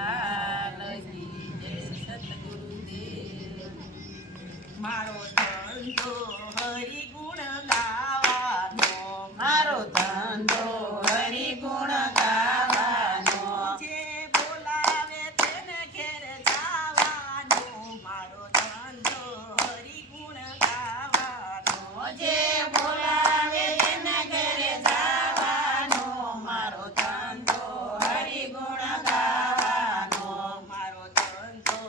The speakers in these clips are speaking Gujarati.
લાલ કી જય સતગુરુદેવ મારો ધંધો હરિ ગુણ ગાવાનો મારો ધંધો હરિ ગુણ ગાવાનો જે બોલાવે તેને ઘેર જાવાનો મારો ધંધો હરિ ગુણ ગાવાનો જે બોલાવે તેને ઘરે જવાનો મારો ધંધો હરિ ગુણ ગાવાનો મારો ધંધો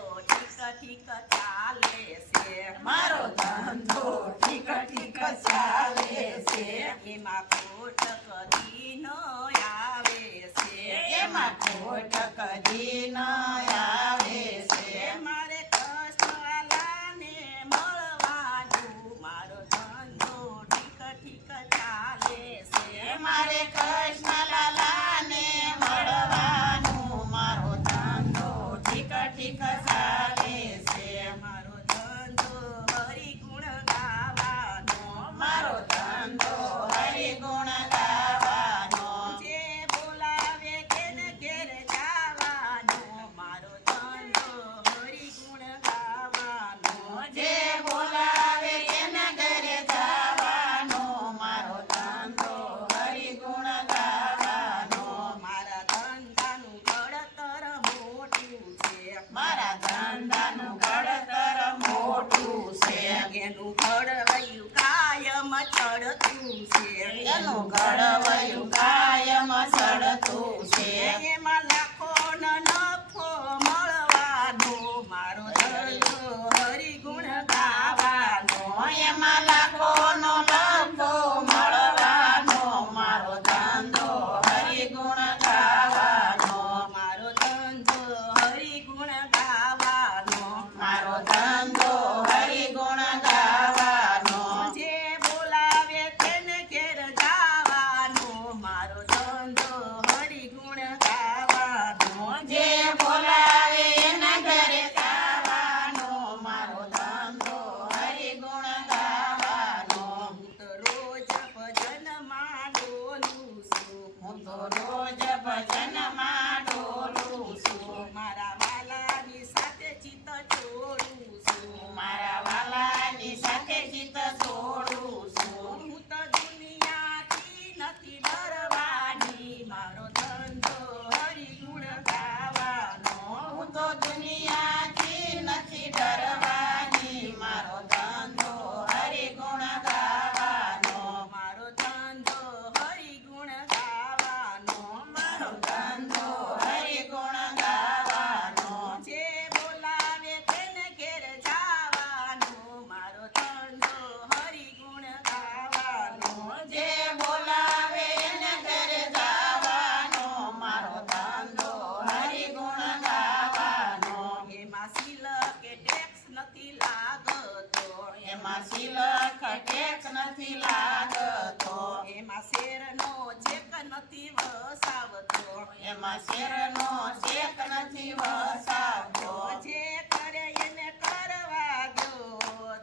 ઠીક ચાલે છે મારો ધંધો ઠીક ઠીક ચાલે છે એમાં ખોટ કદી ન આવે છે એમાં ખોટ કદી ન આવે છે મારે કૃષ્ણલાલાને મળવાનું મારો ધંધો ઠીક ચાલે છે મારે કૃષ્ણલાલાને મળવાનું મારો ધંધો ઠીક ઠીક ચાલે છે મારો ધંધો હરિ ગુણ ગાવાનો મારો ધંધો હરિ ગુણ ગાવાનો જે બોલાવે તેને ઘેર જાવાનો મારો ધંધો હરિ ગુણ ગાવાનો જે બોલાવે એના ઘરે જવાનો મારો ધંધો હરિ ગુણ ગાવાનો મારા ધંધાનું ઘડતર મોટું છે મારા ધંધાનું ઘડતર મોટું છે એનું ઘડવૈયું કાયમ ચડતું છે એનું ઘડવયું કાયમ સડતું છે એમાં લાખોનો નફો મળવાનો મારો ધંધો હરિ ગુણ ગાવાનો એમાં લાખોનો લાભો મળવાનો મારો ધંધો હરિ ગુણ ગાવાનો મારો ધંધો હરિ ગુણ ગાવાનો મારો ધંધો હરિ ગુણ ગાવાનો જે બોલાવે તેને ઘેર જાવાનો મારો ધંધો હરિ ગુણ ગાવાનો જે બોલાવે એના ઘરે જવાનો મારો ધંધો હરિ ગુણ ગાવાનો હું તો રોજ ભજનમાં ડોલું છું હું તો રોજ ભજનમાં ડોલું છું મારા વાલાની સાથે ચિત્ત છોડું છું મારા વાલાની સાથે ચિત્ત છોડું છું હું તો દુનિયાથી નથી ડરવાની મારો ધંધો હરિ ગુણ ગાવાનો હું તો દુનિયાથી નથી ડરવાની મારો ધંધો હરિ ગુણ ગાવાનો મારો ધંધો હરિ ગુણ ગાવાનો મારો ધંધો હરિ ગુણ ગાવાનો જે બોલાવે તેને ઘેર જાવાનો મારો ધંધો હરિ ગુણ ગાવાનો જે બોલાવે એને ઘરે જવાનો મારો ધંધો હરિ ગુણ ગાવાનો એમાં સિલ કે ટેક્સ નથી લાગતો એમાં સિલક ટેક્સ નથી લાગતો એમાં શેરનો ચેક નથી વસાવતો એમાં શેરનો ચેક નથી વસાવતો જે કરે એને કરવા દો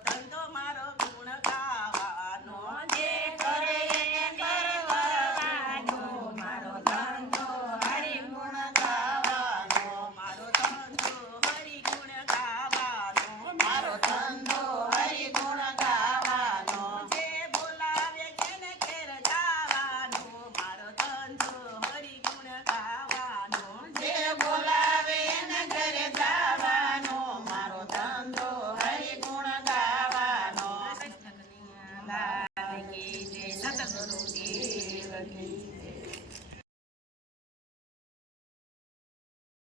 ધંધો મારો ગુણ ગાવાનો જે કરે એને કરવાનો મારો ધંધો હરિ ગુણ ગાવાનો મારો ધંધો હરિ ગુણ ગાવાનો મારો ધંધો હરિ ગુણ ગાવાનો જે બોલાવે તેને ઘેર જાવાનો મારો ધંધો હરિ ગુણ ગાવાનો જે બોલાવે એને ઘરે જવાનો મારો ધંધો હરિ ગુણ ગાવાનો લાલ કી જય સતગુરુદેવ કી